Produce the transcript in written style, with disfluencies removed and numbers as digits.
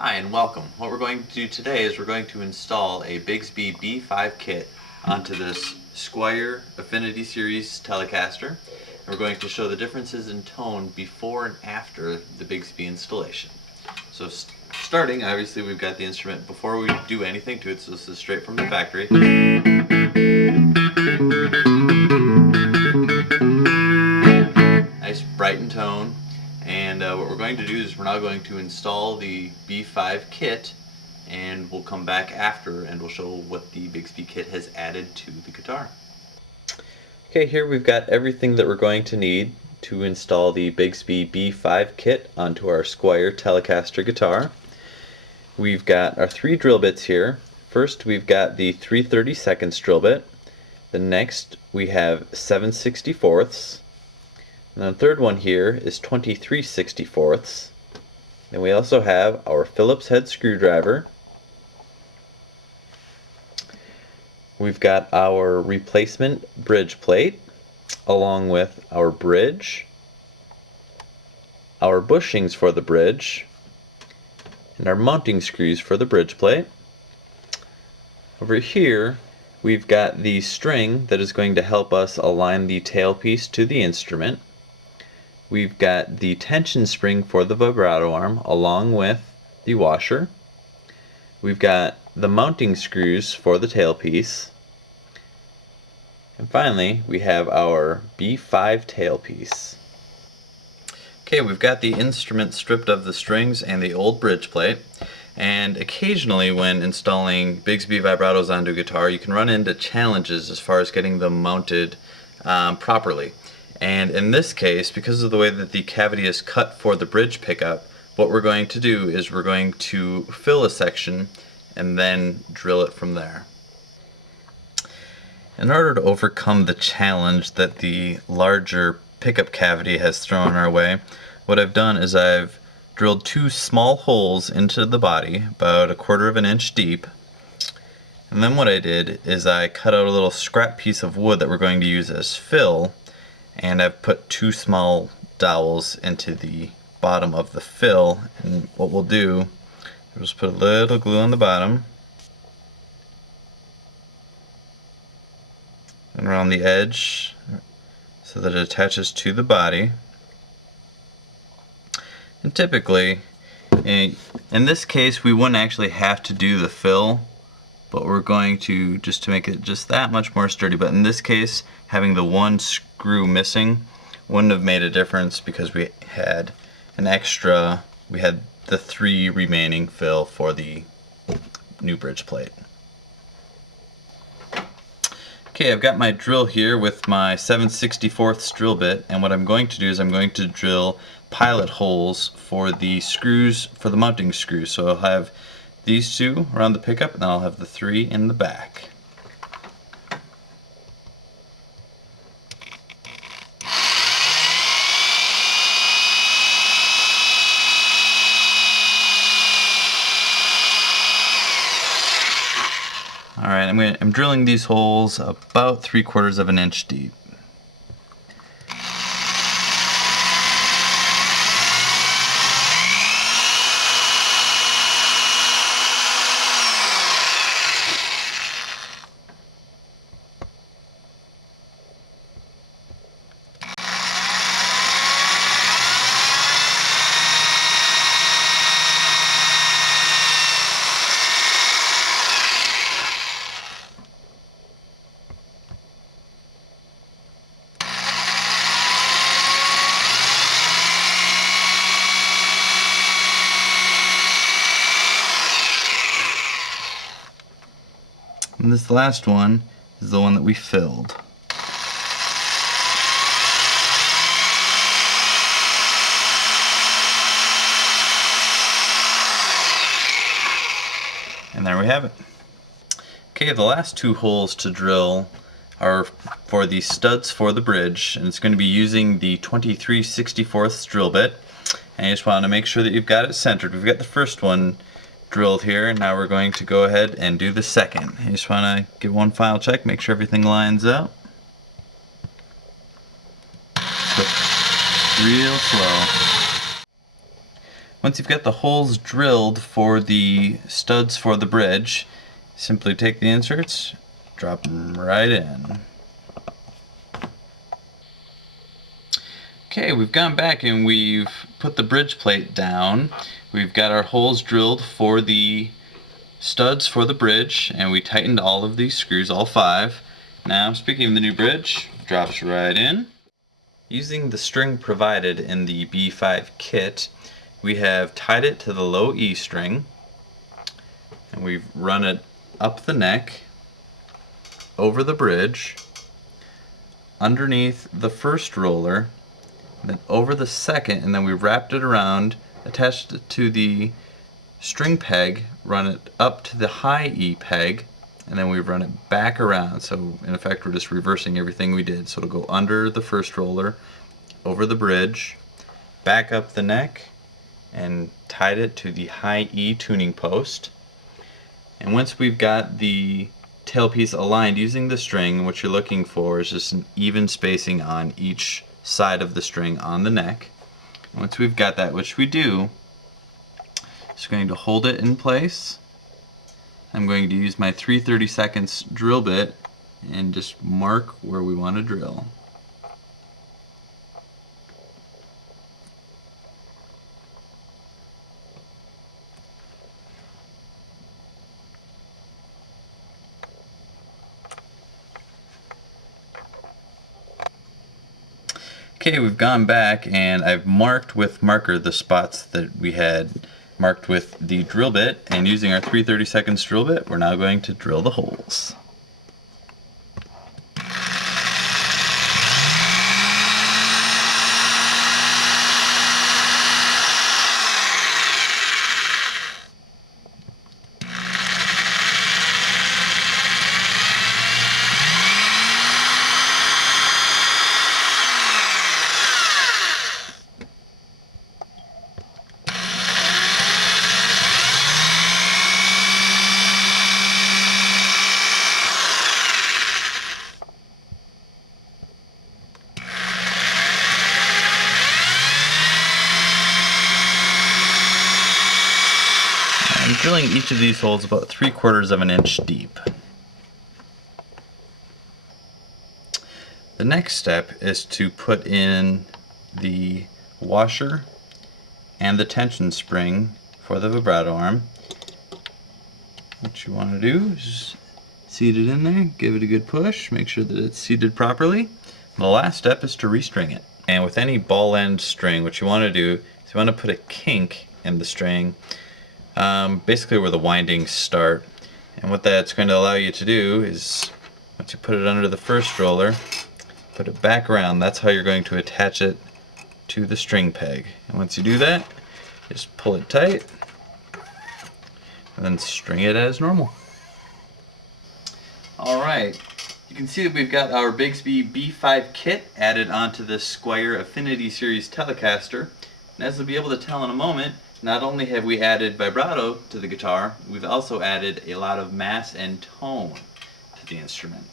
Hi and welcome. What we're going to do today is we're going to install a Bigsby B5 kit onto this Squire Affinity Series Telecaster. And we're going to show the differences in tone before and after the Bigsby installation. So starting, obviously we've got the instrument before we do anything to it, so this is straight from the factory. Nice brightened tone. And what we're going to do is we're now going to install the B5 kit, and we'll come back after and we'll show what the Bigsby kit has added to the guitar. Okay, here we've got everything that we're going to need to install the Bigsby B5 kit onto our Squire Telecaster guitar. We've got our 3 drill bits here. First we've got the 3/32 drill bit. The next we have 7/64. And the third one here is 23/64. Then we also have our Phillips head screwdriver. We've got our replacement bridge plate, along with our bridge, our bushings for the bridge, and our mounting screws for the bridge plate. Over here we've got the string that is going to help us align the tailpiece to the instrument. We've got the tension spring for the vibrato arm along with the washer. We've got the mounting screws for the tailpiece. And finally, we have our B5 tailpiece. Okay, we've got the instrument stripped of the strings and the old bridge plate. And occasionally when installing Bigsby Vibratos onto a guitar, you can run into challenges as far as getting them mounted properly. And in this case, because of the way that the cavity is cut for the bridge pickup, what we're going to do is we're going to fill a section and then drill it from there. In order to overcome the challenge that the larger pickup cavity has thrown our way, what I've done is I've drilled 2 small holes into the body, about 1/4 of an inch deep. And then what I did is I cut out a little scrap piece of wood that we're going to use as fill, and I've put 2 small dowels into the bottom of the fill. And what we'll do is just put a little glue on the bottom and around the edge so that it attaches to the body. And typically, in this case, we wouldn't actually have to do the fill, but we're going to, just to make it just that much more sturdy. But in this case, having the 1 screw missing wouldn't have made a difference because we had an extra, we had the 3 remaining fill for the new bridge plate. Okay, I've got my drill here with my 7/64 drill bit, and what I'm going to do is I'm going to drill pilot holes for the screws, for the mounting screws. So I'll have these 2 around the pickup, and then I'll have the 3 in the back. Alright, I'm drilling these holes about 3/4 of an inch deep. And this last one is the one that we filled. And there we have it. Okay, the last 2 holes to drill are for the studs for the bridge, and it's going to be using the 23/64 drill bit. And you just want to make sure that you've got it centered. We've got the first one drilled here, and now we're going to go ahead and do the second. You just want to give one final check, make sure everything lines up. Real slow. Once you've got the holes drilled for the studs for the bridge, simply take the inserts, drop them right in. Okay, we've gone back and we've put the bridge plate down. We've got our holes drilled for the studs for the bridge, and we tightened all of these screws, all 5. Now, speaking of the new bridge, drops right in. Using the string provided in the B5 kit, we have tied it to the low E string, and we've run it up the neck, over the bridge, underneath the first roller, then over the second, and then we wrapped it around, attached it to the string peg, run it up to the high E peg, and then we run it back around. So in effect we're just reversing everything we did. So it'll go under the first roller, over the bridge, back up the neck, and tied it to the high E tuning post. And once we've got the tailpiece aligned using the string, what you're looking for is just an even spacing on each side of the string on the neck. And once we've got that, which we do, just going to hold it in place. I'm going to use my 3/32 drill bit and just mark where we want to drill. Okay, we've gone back and I've marked with marker the spots that we had marked with the drill bit, and using our 3/32 drill bit, we're now going to drill the holes. I'm drilling each of these holes about 3/4 of an inch deep. The next step is to put in the washer and the tension spring for the vibrato arm. What you want to do is seat it in there, give it a good push, make sure that it's seated properly. And the last step is to restring it. And with any ball end string, what you want to do is you want to put a kink in the string, basically where the windings start. And what that's going to allow you to do is, once you put it under the first roller, put it back around. That's how you're going to attach it to the string peg. And once you do that, just pull it tight and then string it as normal. Alright, you can see that we've got our Bigsby B5 kit added onto this Squire Affinity Series Telecaster. And as you'll be able to tell in a moment, not only have we added vibrato to the guitar, we've also added a lot of mass and tone to the instrument.